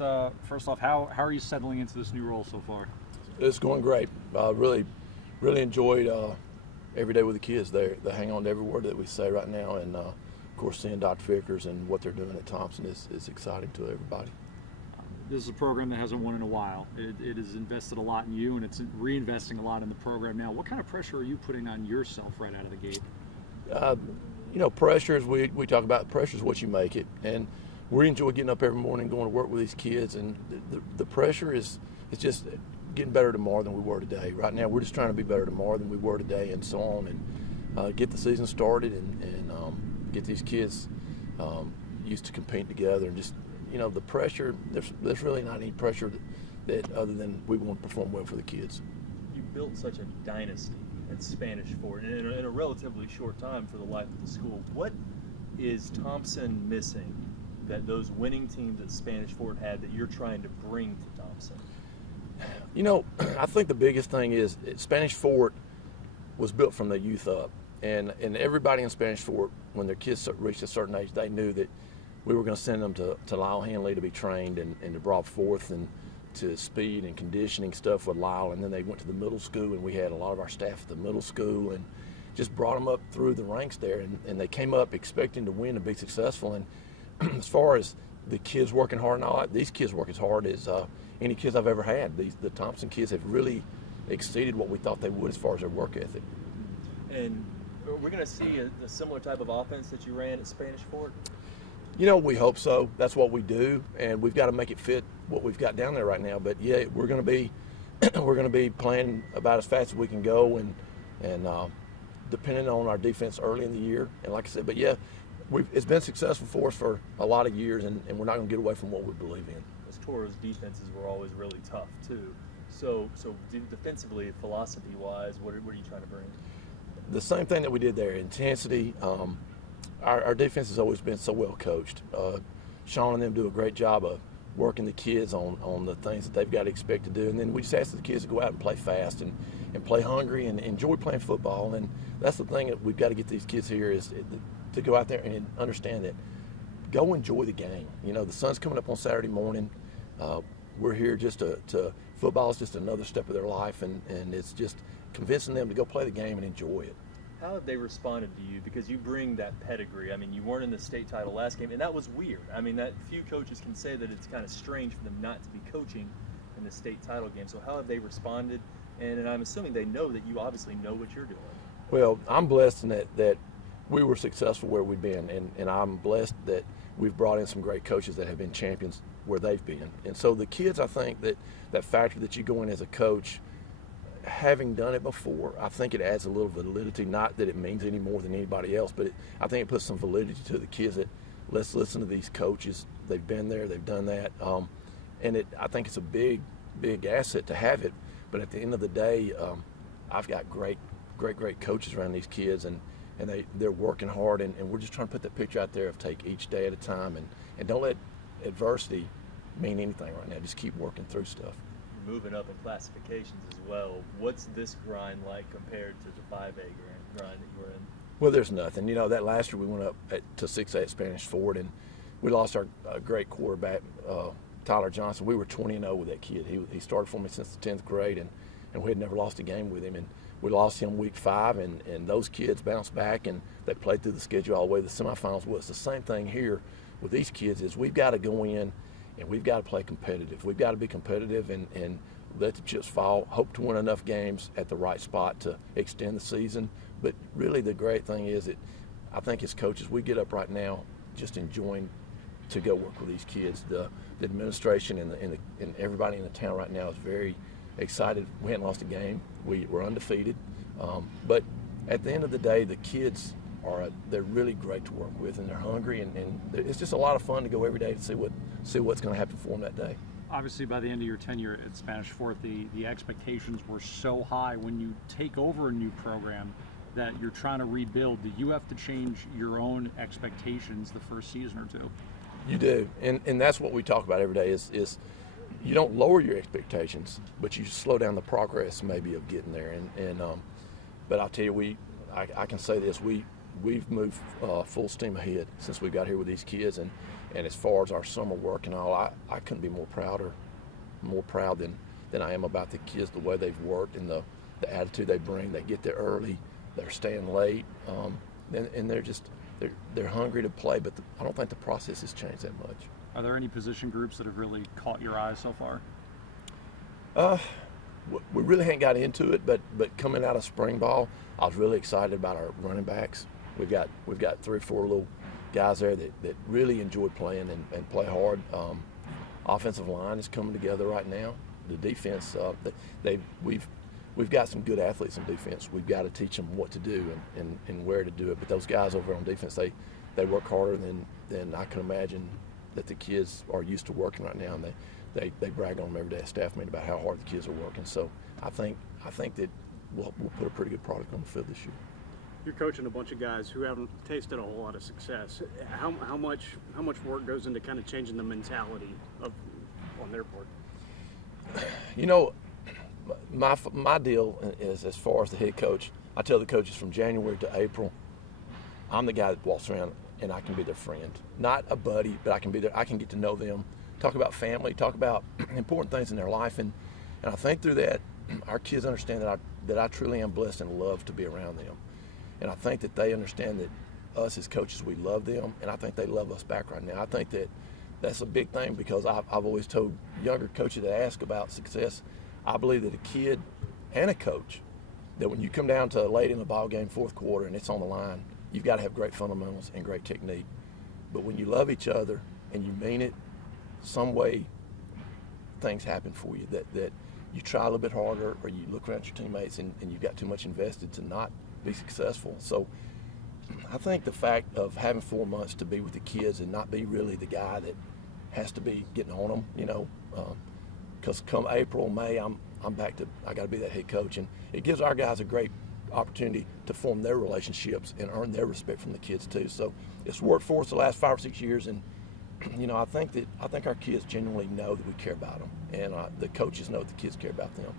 us, first off, how are you settling into this new role so far? It's going great. Really enjoyed every day with the kids. They hang on to every word that we say right now, and of course seeing Dr. Vickers and what they're doing at Thompson is exciting to everybody. This is a program that hasn't won in a while. It has invested a lot in you, and it's reinvesting a lot in the program now. What kind of pressure are you putting on yourself right out of the gate? Pressure is, we talk about pressure is what you make it, and we enjoy getting up every morning, going to work with these kids, and the pressure is just getting better tomorrow than we were today. Right now, we're just trying to be better tomorrow than we were today, and so on, and get the season started, and get these kids used to competing together, and just the pressure. There's really not any pressure that other than we want to perform well for the kids. You built such a dynasty at Spanish Fort in a relatively short time for the life of the school. What is Thompson missing that those winning teams at Spanish Fort had that you're trying to bring to Thompson? I think the biggest thing is Spanish Fort was built from the youth up, and everybody in Spanish Fort, when their kids reached a certain age, they knew that we were going to send them to Lyle Henley to be trained and to brought forth and to speed and conditioning stuff with Lyle, and then they went to the middle school, and we had a lot of our staff at the middle school, and just brought them up through the ranks there, and they came up expecting to win and be successful. And as far as the kids working hard and all that, these kids work as hard as any kids I've ever had. The Thompson kids have really exceeded what we thought they would as far as their work ethic. And we're going to see a similar type of offense that you ran at Spanish Fort? We hope so. That's what we do, and we've got to make it fit what we've got down there right now. But yeah, we're going to be playing about as fast as we can go, and depending on our defense early in the year. And like I said, but yeah, it's been successful for us for a lot of years, and we're not going to get away from what we believe in. Those Toros defenses were always really tough too. So defensively, philosophy-wise, what are you trying to bring? The same thing that we did there, intensity. Our defense has always been so well coached. Sean and them do a great job of working the kids on the things that they've got to expect to do, and then we just ask the kids to go out and play fast and play hungry and enjoy playing football. And that's the thing that we've got to get these kids here is to go out there and understand that. Go enjoy the game. The sun's coming up on Saturday morning. We're here just to football is just another step of their life, and it's just convincing them to go play the game and enjoy it. How have they responded to you? Because you bring that pedigree. I mean, you weren't in the state title last game, and that was weird. I mean, that few coaches can say that it's kind of strange for them not to be coaching in the state title game. So how have they responded? And I'm assuming they know that you obviously know what you're doing. Well, I'm blessed in that we were successful where we've been, and I'm blessed that we've brought in some great coaches that have been champions where they've been. And so the kids, I think that factor that you go in as a coach, having done it before, I think it adds a little validity. Not that it means any more than anybody else, but I think it puts some validity to the kids that let's listen to these coaches. They've been there, they've done that, and I think it's a big asset to have it. But at the end of the day, I've got great coaches around these kids, and they're working hard, and we're just trying to put that picture out there of take each day at a time, and don't let adversity mean anything right now. Just keep working through stuff. Moving up in classifications as well. What's this grind like compared to the 5A grind that you were in? Well, there's nothing. That last year we went up to 6A at Spanish Fort, and we lost our great quarterback, Tyler Johnson. We were 20-0 with that kid. He started for me since the 10th grade, and we had never lost a game with him. And we lost him week 5, and those kids bounced back, and they played through the schedule all the way to the semifinals. Well, it's the same thing here with these kids is we've got to go in and we've got to play competitive. We've got to be competitive and let the chips fall, hope to win enough games at the right spot to extend the season. But really the great thing is that I think as coaches, we get up right now just enjoying to go work with these kids. The administration and everybody in the town right now is very excited. We hadn't lost a game. We're undefeated. But at the end of the day, the kids they're really great to work with, and they're hungry, and it's just a lot of fun to go every day to see what's going to happen for them that day. Obviously, by the end of your tenure at Spanish Fort, the expectations were so high. When you take over a new program that you're trying to rebuild, do you have to change your own expectations the first season or two? You do, and that's what we talk about every day is you don't lower your expectations, but you slow down the progress maybe of getting there. But I'll tell you, I can say this, we've moved full steam ahead since we got here with these kids, and And as far as our summer work and all, I couldn't be more proud than I am about the kids, the way they've worked and the attitude they bring. They get there early, they're staying late, and they're hungry to play. But I don't think the process has changed that much. Are there any position groups that have really caught your eye so far? We really hadn't got into it, but coming out of spring ball, I was really excited about our running backs. We've got 3 or 4 little guys there that really enjoy playing and play hard. Offensive line is coming together right now. The defense, we've got some good athletes on defense. We've got to teach them what to do and where to do it. But those guys over on defense, they work harder than I can imagine that the kids are used to working right now, and they brag on them every day at staff meeting about how hard the kids are working. So I think that we'll put a pretty good product on the field this year. You're coaching a bunch of guys who haven't tasted a whole lot of success. How much work goes into kind of changing the mentality on their part? You know, my deal is, as far as the head coach, I tell the coaches from January to April, I'm the guy that walks around and I can be their friend. Not a buddy, but I can be there. I can get to know them, talk about family, talk about important things in their life. And I think through that, our kids understand that I truly am blessed and love to be around them. And I think that they understand that us as coaches, we love them, and I think they love us back right now. I think that's a big thing, because I've always told younger coaches that ask about success, I believe that a kid and a coach, that when you come down to late in the ball game, fourth quarter, and it's on the line, you've got to have great fundamentals and great technique. But when you love each other and you mean it, some way things happen for you, that you try a little bit harder, or you look around at your teammates and you've got too much invested to not be successful. So I think the fact of having 4 months to be with the kids and not be really the guy that has to be getting on them, you know, because come April, May, I got to be that head coach, and it gives our guys a great opportunity to form their relationships and earn their respect from the kids too. So it's worked for us the last 5 or 6 years, and you know, I think our kids genuinely know that we care about them, and the coaches know that the kids care about them.